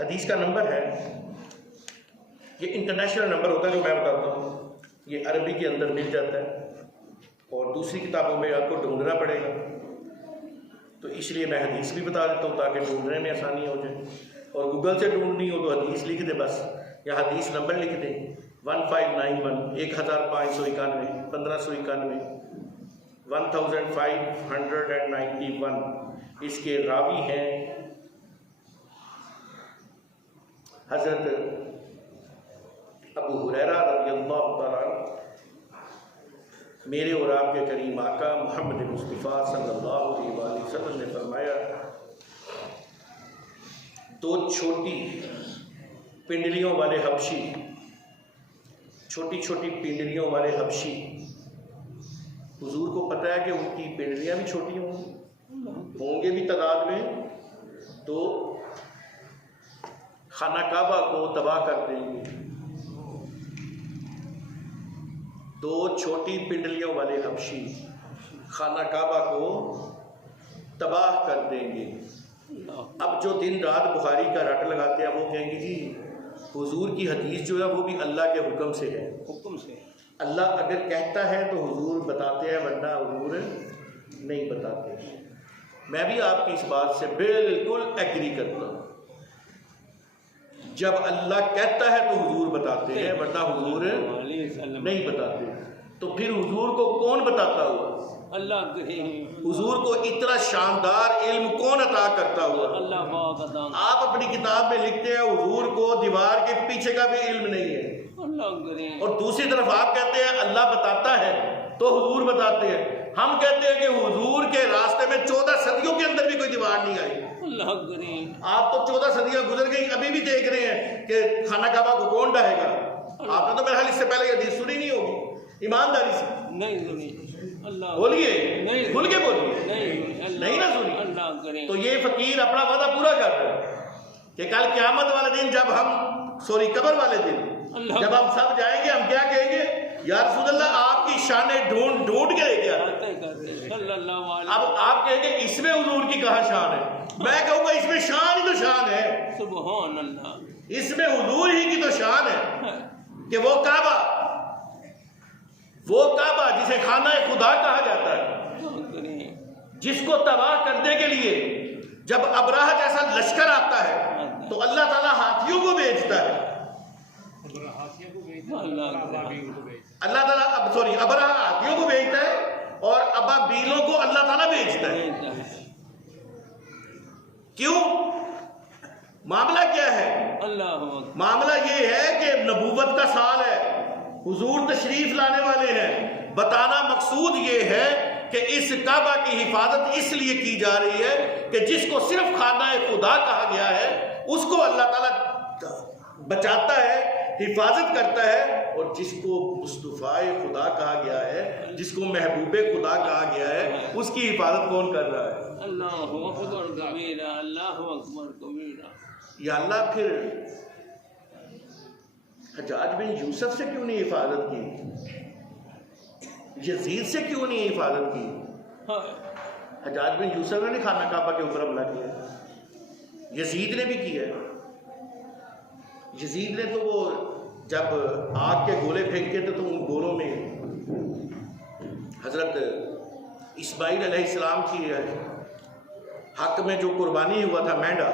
हदीस का नंबर है, ये इंटरनेशनल नंबर होता है जो मैं बताता हूँ, ये अरबी के अंदर मिल जाता है और दूसरी किताबों में आपको ढूंढना पड़ेगा, तो इसलिए मैं हदीस भी बता देता हूँ ताकि ढूंढने में आसानी हो जाए। और गूगल से ढूंढनी हो तो हदीस लिख दे बस, या हदीस नंबर लिख दें 1591 1591 1591 1591। इसके रावी हैं हज़रत अबू हुरैरा रज़ियल्लाहु तआला अन्हु। मेरे और आपके करीम आका मोहम्मद मुस्तफ़ा सल्लल्लाहु अलैहि वसल्लम ने फरमाया, दो छोटी पिंडलियों वाले हबशी, छोटी छोटी पिंडलियों वाले हबशी, हुजूर को पता है कि उनकी पिंडलियाँ भी छोटी होंगे भी तादाद में, तो खाना काबा को तबाह कर देंगे। दो छोटी पिंडलियों वाले हबशी खाना काबा को तबाह कर देंगे। अब जो दिन रात बुखारी का रट लगाते हैं वो कहेंगे जी हुजूर की हदीस जो है वो भी अल्लाह के हुक्म से है। हुक्म से अल्लाह अगर कहता है तो हुजूर बताते हैं, वरना हुजूर नहीं बताते। मैं भी आपकी इस बात से बिल्कुल एग्री करता हूँ। जब अल्लाह कहता है तो हुजूर बताते हैं, वरना हुजूर नहीं बताते। तो फिर हुजूर को कौन बताता हुआ? अल्लाह। हुजूर को इतना शानदार इल्म कौन अता करता हुआ? अल्लाह। आप अपनी किताब में लिखते हैं हुजूर को दीवार के पीछे का भी इल्म नहीं है, और दूसरी तरफ आप कहते हैं अल्लाह बताता है तो हुजूर बताते हैं। हम कहते हैं कि हुजूर के रास्ते में 14 सदियों के अंदर भी कोई दीवार नहीं आई। आप तो 14 सदियां गुजर गई, अभी भी देख रहे हैं कि खाना काबा को कौन ढाएगा। आपने तो मेरे ख्याल इससे पहले हदीस सुनी नहीं होगी, ईमानदारी से नहीं सुनी। अल्लाह बोलिए, नहीं, खुल के बोलिए, नहीं ना सुनी। अल्लाह। तो ये फकीर अपना वादा पूरा कर रहे हैं कि कल क़यामत वाले दिन जब हम कब्र वाले दिन जब हम सब जाएंगे, हम क्या कहेंगे? या रसूलल्लाह आपकी शानें ढूंढ ढूंढ के लेके आते। अब आप कहेंगे इसमें हुजूर की कहाँ शान है? मैं कहूँगा इसमें शान ही तो शान है, सुभान अल्लाह। इसमें हुजूर ही की तो शान है कि वो काबा जिसे खाना खुदा कहा जाता है, जिसको तबाह करने के लिए जब अबराह जैसा लश्कर आता है तो अल्लाह ताला हाथियों को भेजता है। अल्लाह ताला अबराह हाथियों को भेजता है और अबाबीलों को अल्लाह ताला भेजता है। क्यों? मामला क्या है? मामला ये है कि नबूवत का साल है, हुजूर तशरीफ लाने वाले हैं। बताना मकसूद ये है कि इस काबा की हिफाजत इसलिए की जा रही है कि जिसको सिर्फ खाना खुदा कहा गया है उसको अल्लाह ताला बचाता है, हिफाजत करता है, और जिसको मुस्तफ़ाए खुदा कहा गया है, जिसको महबूबे खुदा कहा गया है, उसकी हिफाजत कौन कर रहा है? अल्लाहु अकबर कबीरा, अल्लाहु अकबर कबीरा। या अल्लाह फिर हज्जाज बिन यूसुफ से क्यों नहीं हिफाजत की? यजीद से क्यों नहीं हिफाजत की? हज्जाज बिन यूसुफ ने खाना काबा के ऊपर हमला किया, यजीद ने भी किया। यजीद ने तो वो जब आग के गोले फेंके थे तो उन गोलों में हजरत इस्माइल अलैहिस्सलाम की हक में जो कुर्बानी हुआ था मेंढा,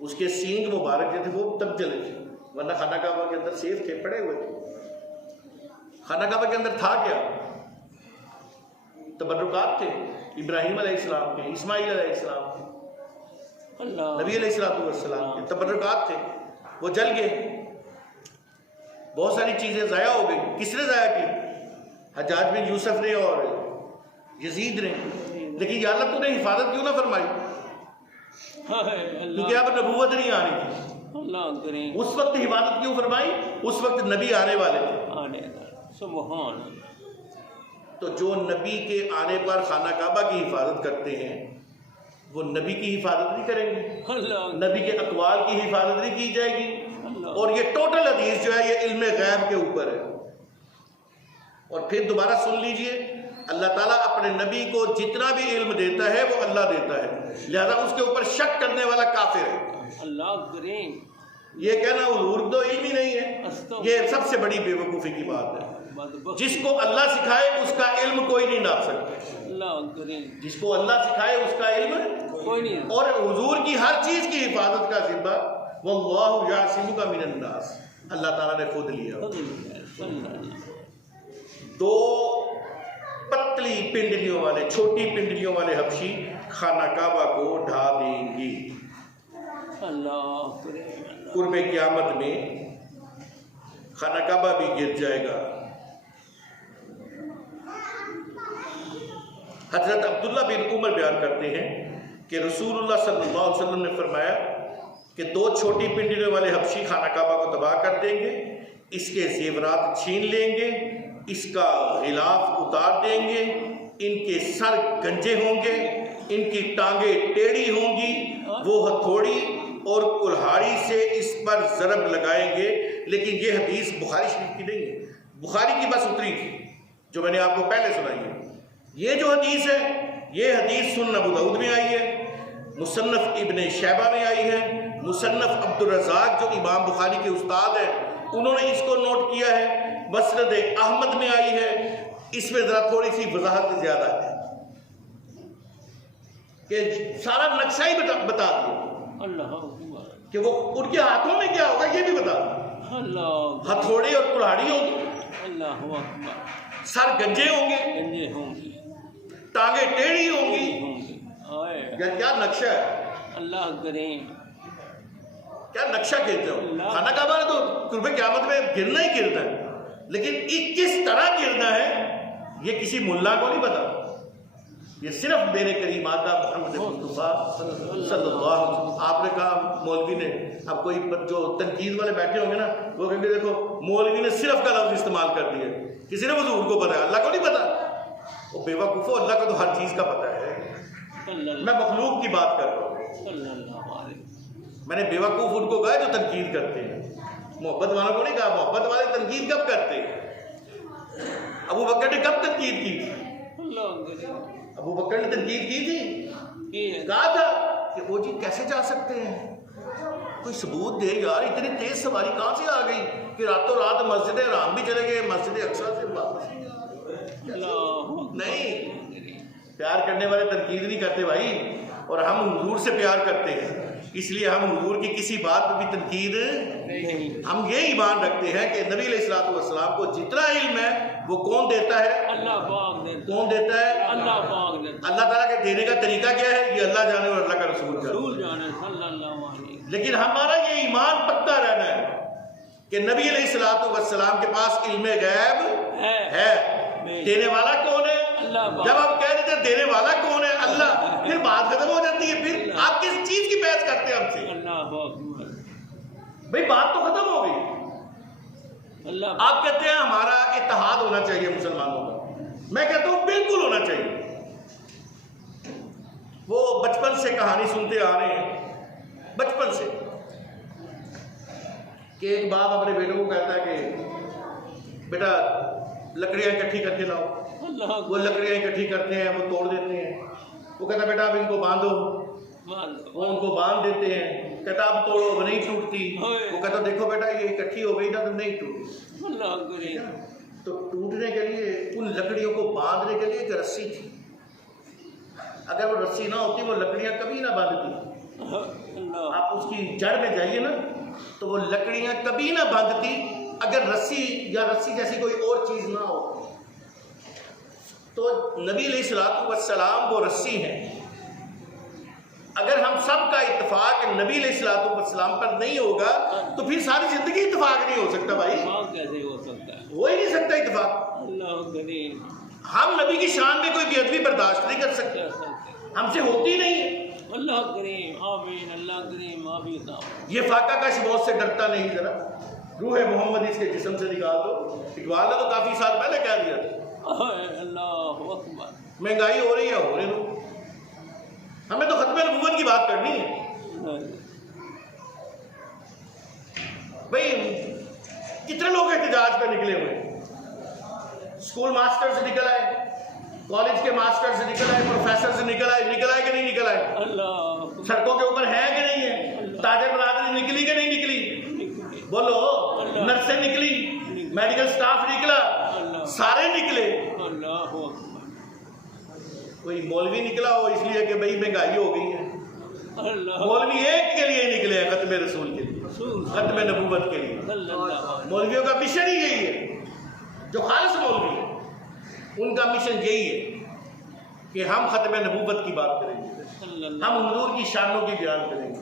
उसके सींग मुबारक जो थे वो तब जले थे, वरना खाना काबा के अंदर सेफ थे, पड़े हुए थे। खाना काबा के अंदर था क्या? तबर्रुकात थे इब्राहिम अलैहिस्सलाम के, इस्माइल अलैहिस्सलाम के, नबी अलैहिस्सलाम के तबर्रुकात थे, वो जल गए। बहुत सारी चीजें ज़ाया हो गई। किसने ज़ाया की? हज्जाज बिन यूसुफ ने और यजीद ने। लेकिन या अल्लाह तूने हिफाजत क्यों ना फरमाई? क्योंकि अब नबूवत नहीं आ रही थी। उस वक्त हिफाजत क्यों फरमाई? उस वक्त नबी आने वाले थे। सुभान। तो जो नबी के आने पर खाना काबा की हिफाजत करते हैं वो नबी की हिफाजत नहीं करेंगे, नबी के अकवाल की हिफाजत नहीं की जाएगी। और ये टोटल हदीस जो है ये इल्म गैब के ऊपर है। और फिर दोबारा सुन लीजिए, अल्लाह ताला अपने नबी को जितना भी इल्म देता है वो अल्लाह देता है, लिहाजा उसके ऊपर शक करने वाला काफिर है। अल्लाह करीम, ये कहना हुजूर तो इल्म ही नहीं है, ये सबसे बड़ी बेवकूफ़ी की बात है। जिसको अल्लाह सिखाए उसका इल्म कोई नहीं नाप सकता। अल्लाह करीम, जिसको अल्लाह सिखाए उसका इल्म कोई नहीं। और हुजूर की हर चीज की हिफाजत का जिम्मा वल्लाहु यासिमुका मिनन नास, अल्लाह ताला ने खुद लिया। दो पतली पिंडलियों वाले, छोटी पिंडलियों वाले हबशी खाना काबा को ढा देंगी। अल्लाह करीम, कुर्बे क़यामत में खाना काबा भी गिर जाएगा। हजरत अब्दुल्ला बिन उमर बयान करते हैं कि रसूलुल्लाह सल्लल्लाहु अलैहि वसल्लम ने फरमाया कि दो छोटी पिंडलियों वाले हबशी खाना काबा को तबाह कर देंगे, इसके जेवरात छीन लेंगे, इसका गिलाफ उतार देंगे, इनके सर गंजे होंगे, इनकी टांगे टेढ़ी होंगी, वो हथौड़ी और कुल्हाड़ी से इस पर ज़रब लगाएंगे। लेकिन ये हदीस बुखारी शरीफ की नहीं है, बुखारी की बस उतरी थी जो मैंने आपको पहले सुनाई है। ये जो हदीस है, ये हदीस सुनन अबू दाऊद में आई है, मुसन्नफ इब्ने शैबा में आई है, मुसन्नफ अब्दुल रज़ाक जो इमाम बुखारी के उस्ताद हैं उन्होंने इसको नोट किया है, मसनद अहमद में आई है। इसमें ज़रा थोड़ी सी वजाहत ज़्यादा है कि सारा नक्शा ही बता दिया कि वो उनके हाथों में क्या होगा ये भी बता दिया। हथौड़ी और कुल्हाड़ी होगी, सर गंजे होंगे, टांगे टेढ़ी होंगी। यार क्या नक्शा है, अल्लाह करीम, क्या नक्शा खेलते हो। खाना काबा ने तो कुर्बे क़यामत में गिरना ही गिरना है, लेकिन किस तरह गिरना है ये किसी मुल्ला को नहीं पता, ये सिर्फ मेरे करीम आका मुहम्मद मुस्तफा सल्लल्लाहु अलैहि वसल्लम। आपने कहा मौलवी ने, अब कोई जो तनकीद वाले बैठे होंगे ना वो कहेंगे देखो मौलवी ने सिर्फ का लफ्ज इस्तेमाल कर दिया, किसी ने हुजूर को पता है, अल्लाह को नहीं पता। वो बेवकूफ़ो, अल्लाह को तो हर चीज़ का पता है। मैं मखलूक की बात कर रहा हूँ, मैंने बेवकूफ़ उनको कहा जो तनकीद करते हैं, मोहब्बत वालों को नहीं कहा। मोहब्बत वाले तनकीद कब करते हैं? अबू बकर ने कब तनकीद की थी? अबू बकर ने तनकीद की थी, कहा था कि वो जी कैसे जा सकते हैं, कोई सबूत दे यार, इतनी तेज सवारी कहाँ से आ गई कि रातों रात मस्जिद हराम भी चले गए, मस्जिद अक्सा से वापस नहीं। प्यार करने वाले तनकीद नहीं करते भाई, और हम हुजूर से प्यार करते हैं, इसलिए हम हुजूर की किसी बात पर भी तनकीद नहीं। हम ये ईमान रखते हैं कि नबी अलैहिस्सलातु वस्सलाम को जितना इल्म है वो कौन देता है? अल्लाह पाक देता है। कौन देता है? अल्लाह पाक देता है। अल्लाह ताला के देने का तरीका क्या है ये अल्लाह जाने और अल्लाह का रसूल जाने सल्लल्लाहु अलैहि। लेकिन हमारा ये ईमान पक्का रहना है कि नबी अलैहिस्सलातु वस्सलाम के पास इल्म गैब है। देने वाला कौन है? अल्लाह। जब आप कह देते देने वाला कौन है? अल्लाह, फिर बात खत्म हो जाती है। फिर आप किस चीज की बहस करते हैं हमसे? भाई बात तो खत्म हो गई। अल्लाह आप कहते हैं हमारा इत्तेहाद होना चाहिए मुसलमानों का, मैं कहता हूं बिल्कुल होना चाहिए। वो बचपन से कहानी सुनते आ रहे हैं, बचपन से, कि एक बाप अपने बेटों को कहता है कि बेटा लकड़ियां इकट्ठी करके लाओ। वो लकड़ियां इकट्ठी करते हैं, वो तोड़ देते हैं। वो कहता बेटा अब इनको बांधो, वो उनको बांध देते हैं। कहता अब तोड़ो, वो नहीं टूटती। वो कहता देखो बेटा ये इकट्ठी हो गई ना तो नहीं टूटी। तो टूटने के लिए उन लकड़ियों को बांधने के लिए एक रस्सी थी, अगर वो रस्सी ना होती वो लकड़ियां कभी ना बांधती। आप उसकी जड़ में जाइए ना तो वो लकड़ियां कभी ना बांधती अगर रस्सी या रस्सी जैसी कोई और चीज ना हो। तो नबी अलैहिस्सलातु वस्सलाम वो रस्सी है। अगर हम सब का इत्तेफाक नबी अलैहिस्सलातु वस्सलाम पर नहीं होगा तो फिर सारी जिंदगी इत्तेफाक नहीं हो सकता भाई। कैसे हो सकता है? हो ही नहीं सकता इत्तेफाक। हम नबी की शान में कोई बेअदबी बर्दाश्त नहीं कर सकते, हमसे होती नहीं है। अल्लाह करीम आमीन, अल्लाह करीम आमीन। ये फाका का मौत से डरता नहीं, जरा रूह मोहम्मद इसके जिस्म से निकाल दो। इकबाल ने तो काफी साल पहले कह दिया था। अल्लाहु अकबर। महंगाई हो रही है, हो रही हो, हमें तो खत्म नबूवत की बात करनी है भाई। कितने लोग एहतजाज पे निकले हुए, स्कूल मास्टर से निकल आए, कॉलेज के मास्टर से निकल आए, प्रोफेसर से निकल आए कि नहीं निकल आए? अल्लाह सड़कों के ऊपर है कि नहीं है? ताजे बरादरी निकली कि नहीं निकली? बोलो। नर्सें निकली, मेडिकल स्टाफ निकला, सारे निकले। अल्लाह कोई मौलवी निकला हो इसलिए कि भाई महंगाई हो गई है? अल्लाह मौलवी एक के लिए निकले हैं, खत्म रसूल के लिए, खत्म नबूवत के लिए। मौलवियों का मिशन ही यही है। जो खालिस मौलवी है उनका मिशन यही है कि हम खत्म नबूवत की बात करेंगे, हम हुजूर की शानों की बयान करेंगे।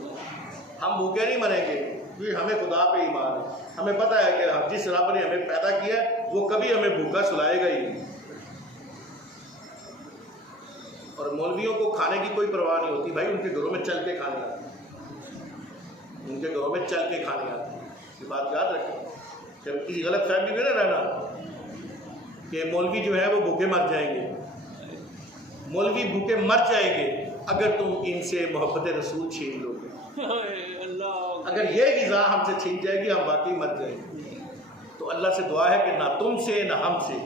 हम भूखे नहीं मरेंगे क्योंकि हमें खुदा पे ईमान है। हमें पता है कि हम जिस रब ने हमें पैदा किया है वो कभी हमें भूखा सुलाएगा ही नहीं। और मौलवियों को खाने की कोई परवाह नहीं होती भाई, उनके घरों में चल के खाने आते हैं, उनके घरों में चल के खाने आते हैं। ये बात याद रखें, जब किसी गलत फहमी में ना रहना कि मौलवी जो है वो भूखे मर जाएंगे। मौलवी भूखे मर जाएंगे अगर तुम इनसे मोहब्बत रसूल छीन लोगे। अगर ये ग़िज़ा हमसे छीन जाएगी हम वाकई मर जाएंगे। तो अल्लाह से दुआ है कि ना तुमसे ना हमसे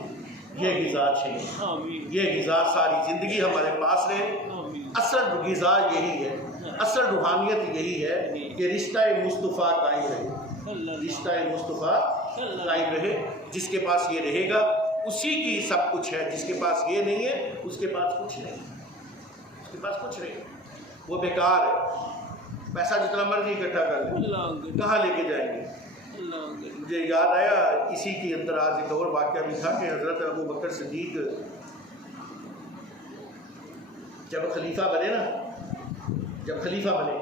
ये ग़िज़ा छीने, ये ग़िज़ा सारी ज़िंदगी हमारे पास रहे। असल ग़िज़ा यही है, असल रूहानियत यही है कि रिश्ता मुस्तफ़ा कायम रहे, रिश्ता मुस्तफ़ा कायम रहे। जिसके पास ये रहेगा उसी की सब कुछ है, जिसके पास ये नहीं है उसके पास कुछ नहीं, उसके पास कुछ नहीं, वो बेकार है। पैसा जितना मर्जी इकट्ठा कर ले, कहाँ लेके जाएंगे? मुझे याद आया इसी के अंदर आज एक और वाक़या भी था कि हज़रत अबू बकर सिद्दीक़ जब खलीफा बने ना, जब खलीफा बने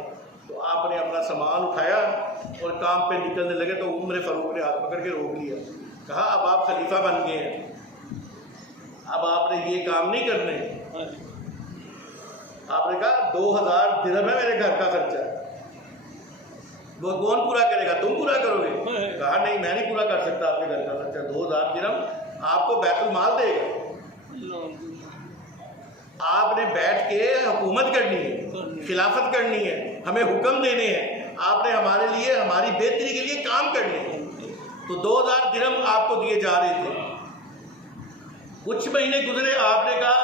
तो आपने अपना सामान उठाया और काम पे निकलने लगे तो उमर फ़ारूक ने हाथ पकड़ के रोक लिया। कहा अब आप खलीफा बन गए हैं, अब आपने ये काम नहीं करने। आपने कहा 2000 दिरहम है मेरे घर का खर्चा, वो कौन पूरा करेगा? तुम पूरा करोगे? कहा नहीं मैं नहीं पूरा कर सकता आपके घर का खर्चा, 2000 दिरहम आपको बैतुल माल देगा। आपने बैठ के हुकूमत करनी है, खिलाफत करनी है, हमें हुक्म देने हैं, आपने हमारे लिए हमारी बेहतरी के लिए काम करने हैं। तो 2000 दिरहम आपको दिए जा रहे थे। कुछ महीने गुजरे, आपने कहा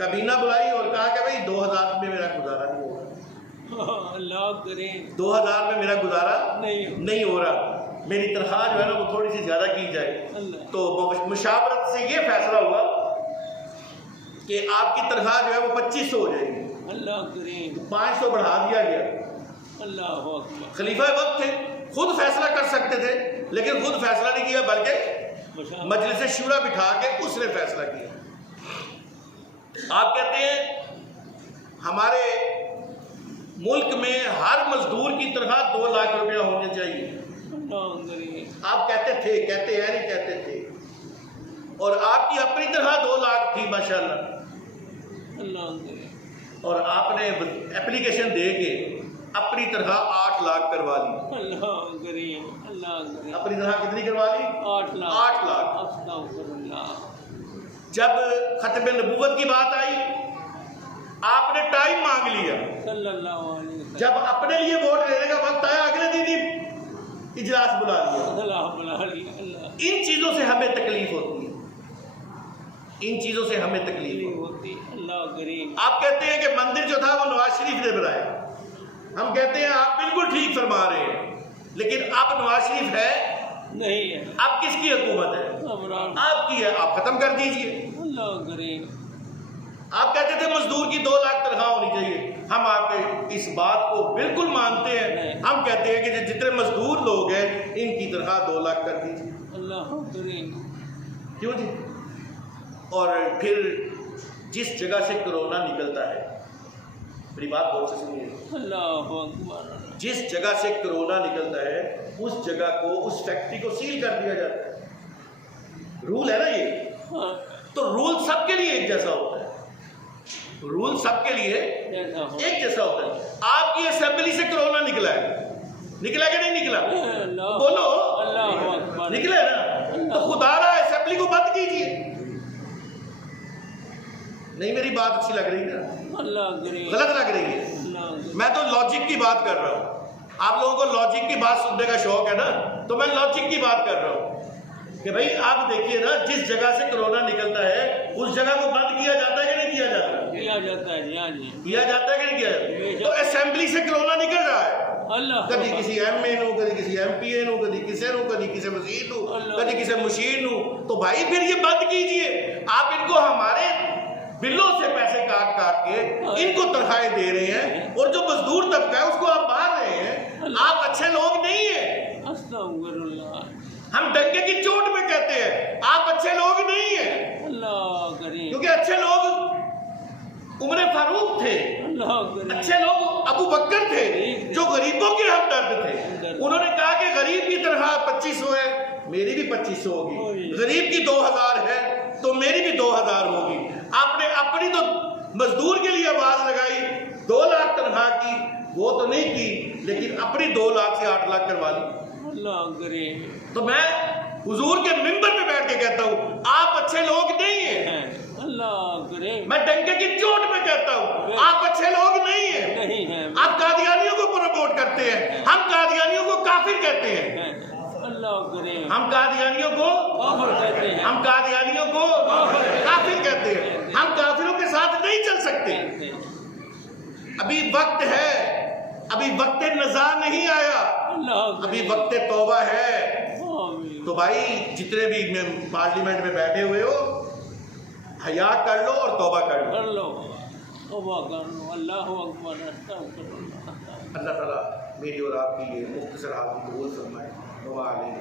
कबीना बुलाई और कहा कि भाई 2000 में मेरा गुजारा नहीं हो रहा, 2000 में मेरा गुजारा नहीं हो रहा, मेरी तनख्वाह जो है ना वो थोड़ी सी ज़्यादा की जाए। तो मुशावरत से ये फैसला हुआ कि आपकी तनख्वाह जो है वो 2500 हो जाएगी। 500 बढ़ा दिया गया। खलीफा वक्त थे, खुद फैसला कर सकते थे लेकिन खुद फैसला नहीं किया बल्कि मजलिस शुरा बिठा के उसने फैसला किया। आप कहते हैं हमारे मुल्क में हर मजदूर की तनख्वाह 2 लाख रुपया होनी चाहिए। आप कहते थे, कहते हैं नहीं कहते थे, और आपकी अपनी तनख्वाह 2 लाख थी माशाल्लाह, और आपने एप्लीकेशन दे के अपनी तनख्वाह 8 लाख करवा ली। अपनी तनख्वाह कितनी करवा ली? 8 लाख। जब खत्म नबूवत की बात आई आपने टाइम मांग लिया। जब अपने लिए वोट लेने का वक्त आया अगले दिन ही इजलास बुला लिया। इन चीजों से हमें तकलीफ होती है, इन चीजों से हमें तकलीफ होती है। आप कहते हैं कि मंदिर जो था वो नवाज शरीफ ने बनाया, हम कहते हैं आप बिल्कुल ठीक फरमा रहे हैं, लेकिन अब नवाज शरीफ है नहीं है, अब किसकी हुकूमत है? आपकी है, आप खत्म कर दीजिए। आप कहते थे मजदूर की 2 लाख तनख्वाह होनी चाहिए, हम आपके इस बात को बिल्कुल मानते हैं। हम कहते हैं कि जितने मजदूर लोग हैं इनकी तनख्वाह 2 लाख कर दीजिए। क्यों जी? और फिर जिस जगह से कोरोना निकलता है, मेरी बात बहुत से सुनिए, जिस जगह से कोरोना निकलता है उस जगह को, उस फैक्ट्री को सील कर दिया जाता है। रूल है ना ये, तो रूल सबके लिए एक जैसा होता है, रूल सबके लिए एक जैसा होता है। आपकी असेंबली से कोरोना निकला है, निकला कि नहीं निकला? बोलो निकला है ना, तो खुदारा असेंबली को बंद कीजिए। नहीं मेरी बात अच्छी लग रही ना? गलत लग रही है? मैं तो लॉजिक की बात कर रहा हूँ। आप लोगों को लॉजिक की बात सुनने का शौक है ना, तो मैं लॉजिक की बात कर रहा हूँ। कि भाई आप देखिए ना, जिस जगह से कोरोना निकलता है उस जगह को बंद किया जाता है कि नहीं किया जाता? किया जाता है जी, हाँ जी। किया जाता है कि नहीं किया जाता? तो असेंबली से कोरोना निकल रहा है, अल्लाह कभी किसी एमए नु, कभी किसी एमपीए नु, कभी किसी नु, कभी किसी मशीन नु, कभी किसी मशीन नु। तो भाई फिर ये बंद कीजिए। आप इनको हमारे बिलों से पैसे काट काट के इनको तनख्वाहें दे रहे हैं, और जो मजदूर तबका है उसको आप मार रहे हैं। आप अच्छे लोग नहीं है। अस्तगफिरुल्लाह। हम डंके की चोट में कहते हैं आप अच्छे लोग नहीं है। अल्लाह करीम। क्योंकि अच्छे लोग उमर फारूक थे, अल्लाह करीम। अच्छे लोग अबू बकर थे, जो गरीबों के हमदर्द थे। उन्होंने कहा कि गरीब की तनख्वाह 2500 है, मेरी भी 2500 होगी। गरीब की 2000 है तो मेरी भी 2000 होगी। आपने अपनी तो मजदूर के लिए आवाज लगाई 2 लाख तनख्वाह की, वो तो नहीं की, लेकिन अपनी 2 लाख से 8 लाख करवा ली। अल्लाह करीम। तो मैं हुजूर के मिंबर पे बैठ के कहता हूँ आप अच्छे लोग नहीं है। अल्लाह करीम। मैं डंके की चोट में कहता हूँ आप अच्छे लोग नहीं है। नहीं है। आप कादियानियों को प्रमोट करते हैं, हम कादियानियों को काफिर कहते हैं। अल्लाह करीम। हम कादियानियों को काफिर कहते हैं। हम कादियानियों को काफिर कहते हैं। हम काफिरों के साथ नहीं चल सकते। अभी वक्त है, अभी वक्त नज़ा नहीं आया, अभी वक्त तौबा है। तो भाई जितने भी पार्लियामेंट में बैठे हुए हो, हया कर लो और तौबा कर लो। तौबा कर लो। अल्लाह अकबर। अस्तगफिरुल्लाह। अल्लाह ताला मेरी और आपकी ये मुख्तसर हाल कबूल फरमाए। दुआ आमीन।